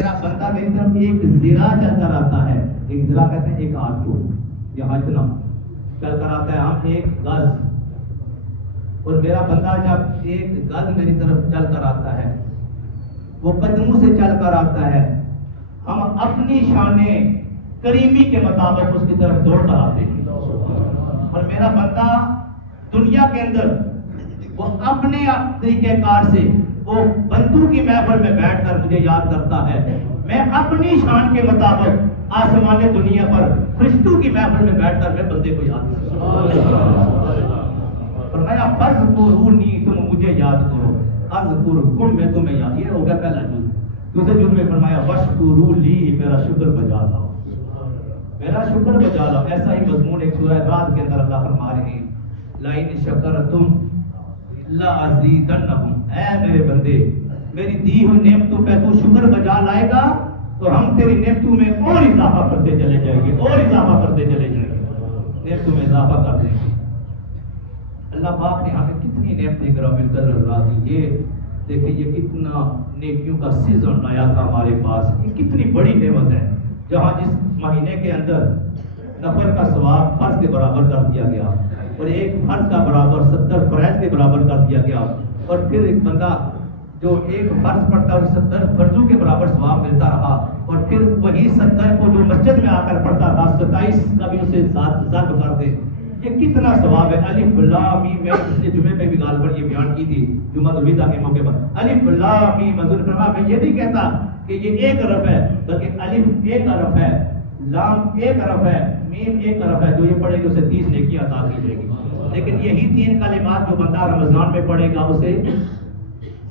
میرا بندہ میری طرف ایک زرا چل کر آتا ہے، ایک زرا کہتے ہیں ایک ہاتھ کو، یہ اتنا چل کر آتا ہے، ہم ایک گز، اور میرا بندہ جب ایک گز میری طرف چل کر آتا ہے، وہ قدموں سے چل کر آتا ہے، ہم اپنی شان کریمی کے مطابق اس کی طرف دوڑ کر آتے ہیں، اور میرا بندہ دنیا کے اندر وہ اپنے طریقہ کار سے وہ بندوں کی محفل میں بیٹھ کر مجھے یاد کرتا ہے، میں اپنی شان کے مطابق آسمان دنیا پر فرشتوں کی محفل میں بیٹھ کر میں بندے کو یاد کرتا ہوں۔ فرمایا فذکرونی، تم مجھے یاد کرو، اذکرکم، میں تمہیں یاد، یہ ہو گیا پہلا جملہ۔ دوسرے جملے میں فرمایا واشکروا لی، میرا شکر بجا لاؤ، میرا شکر بجا لاؤ۔ ایسا ہی مضمون ایک سورہ رات کے اندر اللہ فرما رہے ہیں لئن شکرتم لازیدنکم، اے میرے بندے میری دی ہوئی نعمتوں پہ تو شکر بجا لائے گا تو ہم تیری نعمتوں میں اور اضافہ کرتے چلے جائیں گے، اور اضافہ کرتے چلے جائیں گے، نعمتوں میں اضافہ کر دیں گے۔ اللہ پاک نے ہمیں کتنی نعمتیں گرامی القدر حضرات دی، یہ دیکھیں یہ کتنا نیکیوں کا سیزن آیا تھا ہمارے پاس، یہ کتنی بڑی نعمت ہے، جہاں جس مہینے کے اندر نفل کا ثواب فرض کے برابر کر دیا گیا، اور ایک فرض کا برابر 70 فرائض کے برابر کر دیا گیا، اور پھر ایک بندہ جو ایک فرض پڑھتا ہے 70 فرضوں کے برابر ثواب ملتا رہا، اور پھر وہی 70 کو جو مسجد میں آ کر پڑھتا تھا 27 کا بھی اسے ضرب کر دے، یہ کتنا ثواب ہے۔ الف لام میم، میں پچھلے جمعے پہ بھی غالباً یہ بیان کی تھی جمعہ الوداع کے موقع پر، الف لام میم حضور فرمایا میں یہ نہیں کہتا کہ یہ ایک حرف ہے، بلکہ الف ایک حرف ہے، لام ایک حرف ہے، میم ایک حرف ہے، جو یہ پڑھے گا اسے 30 نیکیاں عطا کی جائے گی، لیکن یہی 3 کلمات جو بندہ رمضان میں پڑھے گا اسے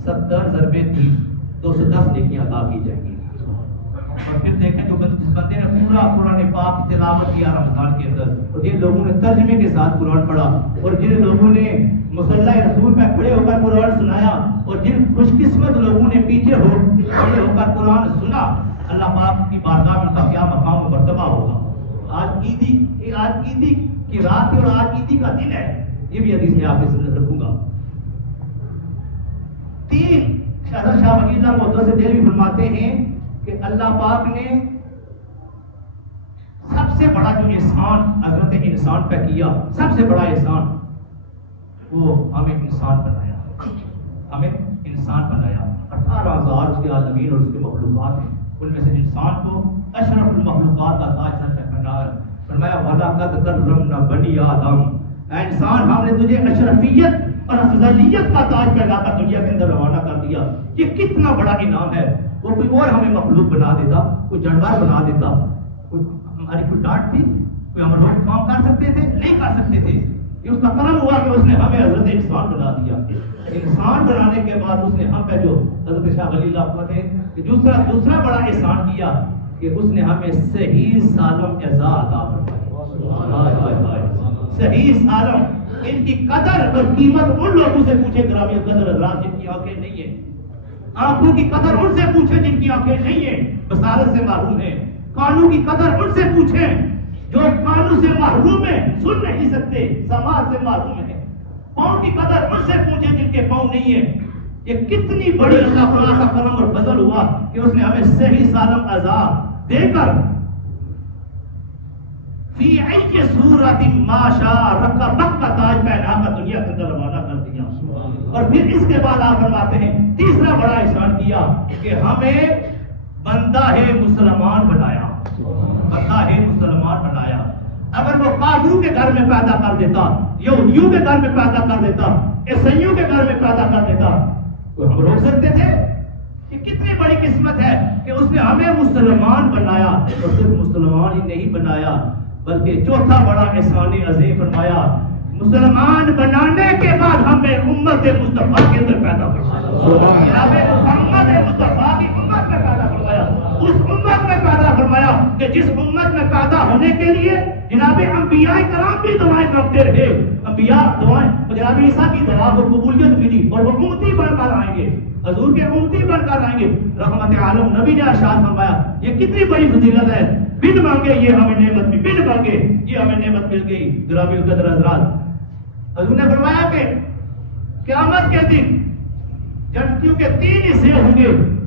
70 ضرب 30 210 نیکیاں عطا کی جائیں گی۔ اور پھر دیکھیں جو جس بندے نے پورا قرآن پاک کی تلاوت کیا رمضان کے اندر، اور جن لوگوں نے ترجمے کے ساتھ قرآن پڑھا، اور جن لوگوں نے مصلی رسول پہ کھڑے ہو کر قرآن سنایا، اور جن خوش قسمت لوگوں نے پیچھے ہو کھڑے ہو کر قرآن سنا، اللہ پاک کی بارگاہ میں ان کا کیا مقام و مرتبہ ہوگا۔ آج عیدی کی رات ہے اور آج عیدی کا دن ہے، یہ بھی حدیث میں آپ کے سامنے رکھوں گا۔ 3 حضرت شاہ ولی اللہ محدث دہلوی فرماتے ہیں کہ اللہ پاک نے سب سے بڑا جو احسان حضرت انسان پہ کیا، سب سے بڑا احسان وہ ہمیں انسان بنایا، ہمیں انسان بنایا۔ 18,000 کے عالمین اور اس کے مخلوقات ہیں، ان میں سے انسان کو اشرف المخلوقات کا تاج سر پہ پہنایا۔ فرمایا وَلَقَدْ كَرَّمْنَا بَنِي آدم، اے انسان ہم نے تجھے اشرفیت اور افضلیت کا تاج پہنا کر دنیا کے اندر روانہ کر دیا۔ یہ کتنا بڑا انعام ہے۔ وہ کوئی اور ہمیں مخلوق بنا دیتا، کوئی جانور بنا دیتا، ہماری کوئی ڈانٹ تھی، کوئی ہم لوگ کام کر سکتے تھے؟ نہیں کر سکتے تھے۔ یہ اس کا کرم ہوا کہ اس نے ہمیں حضرت انسان بنا دیا۔ انسان بنانے کے بعد اس نے ہم پہ جو حضرت شاہ ولی اللہ فرماتے ہیں کہ دوسرا بڑا احسان کیا کہ اس نے ہمیں صحیح سالم اعزاز عطا فرمایا۔ صحیح سالم، ان کی قدر اور قیمت ان لوگوں سے پوچھے گرامی قدر حضرات جن کی آنکھیں نہیں ہیں، آنکھوں کی قدر ان سے پوچھیں جن کی آنکھیں نہیں ہیں، بصارت سے محروم ہیں۔ کانوں کی قدر ان سے پوچھیں جو کانوں سے محروم ہیں، سن نہیں سکتے، سماع سے محروم ہیں۔ پاؤں کی قدر ان سے پوچھیں جن کے پاؤں نہیں ہیں۔ یہ کتنی بڑی اللہ تعالیٰ کا کرم اور فضل ہوا کہ اس نے ہمیں صحیح سالم عذاب دے کر فی ای صورت ما شاء رکب کا تاج پہنا کر دنیا کے اندر روانہ کر دیا۔ اور پھر اس کے بعد آپ فرماتے ہیں تیسرا بڑا احسان کیا کہ ہمیں بندہ مسلمان بنایا، بندہ مسلمان بنایا۔ اگر وہ کافروں کے گھر میں پیدا کر دیتا، یہودیوں کے گھر میں پیدا کر دیتا، عیسائیوں کے گھر میں پیدا کر دیتا، تو ہم روک سکتے تھے؟ یہ کتنی بڑی قسمت ہے کہ اس نے ہمیں مسلمان بنایا، اور صرف مسلمان ہی نہیں بنایا بلکہ چوتھا بڑا احسان عظیم فرمایا، مسلمان بنانے کے بعد ہمیں امت مصطفیٰ کے اندر پیدا فرمایا، محمد مصطفیٰ کی امت میں پیدا فرمایا۔ اس امت میں پیدا فرمایا کہ جس امت میں پیدا ہونے کے لیے جناب انبیاء کرام بھی دعائیں کرتے رہے، انبیاء دعائیں، جناب عیسیٰ کی دعا کو قبولیت ملی اور وہ امتی بن کر آئیں گے، حضور کے امتی بن کر آئیں گے۔ رحمت عالم نبی نے ارشاد فرمایا یہ کتنی بڑی فضیلت ہے، بن مانگے یہ ہمیں نعمت ملی، بن مانگے یہ ہمیں نعمت مل گئی۔ گرامی القدر حضرات، حضور نے فرمایا کہ قیامت کے دن جنتیوں کے 3 حصے ہوں گے،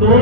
2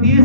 30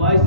22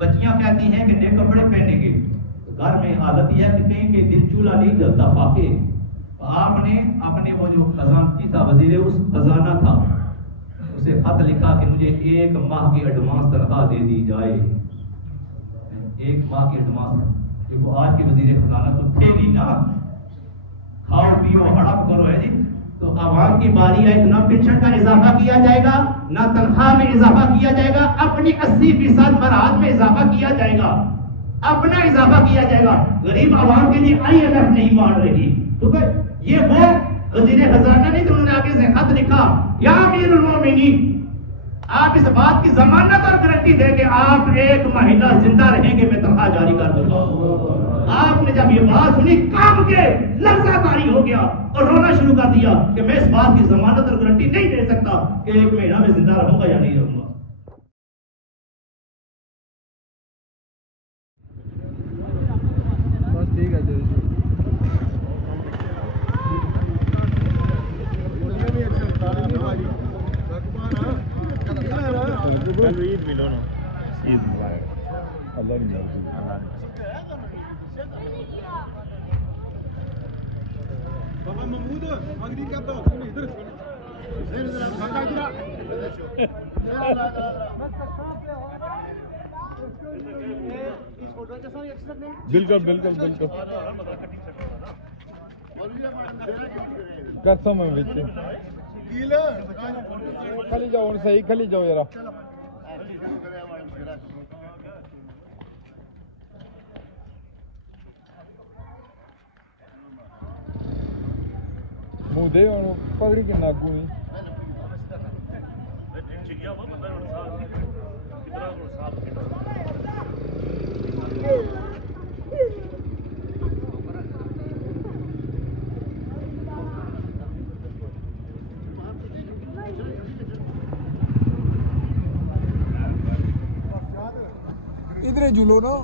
بچیاں کہتی ہیں کہ نئے کپڑے پہنیں گے، گھر میں حالت یہ ہے کہ کہیں کہ دل چولہا نہیں جلتا فاقے. آپ نے اپنے وہ جو خزانچی تھا، وزیر اس خزانہ تھا، اسے خط لکھا کہ مجھے 1 ماہ کی ایڈوانس تنخواہ دے دی جائے. 1 ماہ کی ایڈوانس. دیکھو آج کے وزیر خزانہ تو تھے بھی نا، کھاؤ پیو ہڑپ کرو ہے جی. تو عوام کی باری ہے، نہ پنشن کا اضافہ کیا جائے گا، نہ تنخواہ میں اضافہ کیا جائے گا، اپنی 80% مراحت میں اضافہ کیا جائے گا، اپنا اضافہ کیا جائے گا. غریب عوام کے لیے IMF نہیں مان رہی. تو یہ وہ وزیر خزانہ نہیں، انہوں نے آگے سے خط لکھا، یا امیر المومنین آپ اس بات کی ضمانت اور گارنٹی دے کہ آپ 1 مہینہ زندہ رہیں گے، میں تنخواہ جاری کر دوں گا. آپ نے جب یہ بات سنی کام کے لرزہ طاری ہو گیا اور رونا شروع کر دیا کہ میں اس بات کی ضمانت اور گارنٹی نہیں دے سکتا کہ 1 مہینہ میں زندہ رہوں گا یا نہیں رہوں گا. بس ٹھیک ہے جی. عید ملو نا، عید مبارک. اللہ کی مرضی. بابا محمود اگری کیا تو ادھر بالکل بالکل بالکل قسم ہے بچے کھلی جاؤ صحیح کھلی جاؤ ذرا. منہ دے پگڑی کے ناگو ہی ادھر جھولو نا.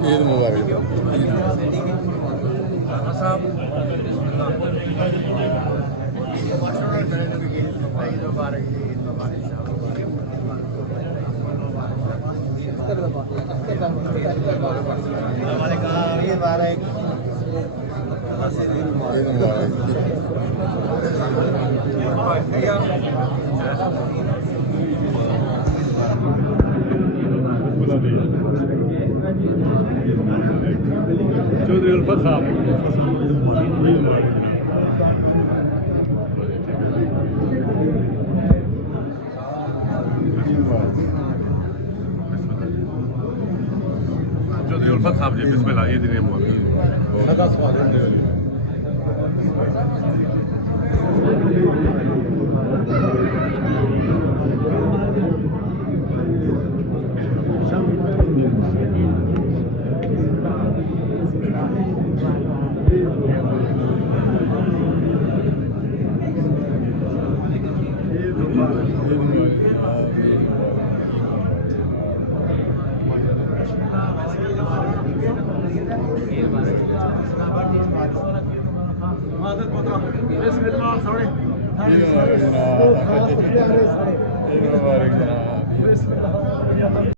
عید مبارک. چودھری الفت صاحب چودھری الفت صاحب جی بسم اللہ. عید مبارک.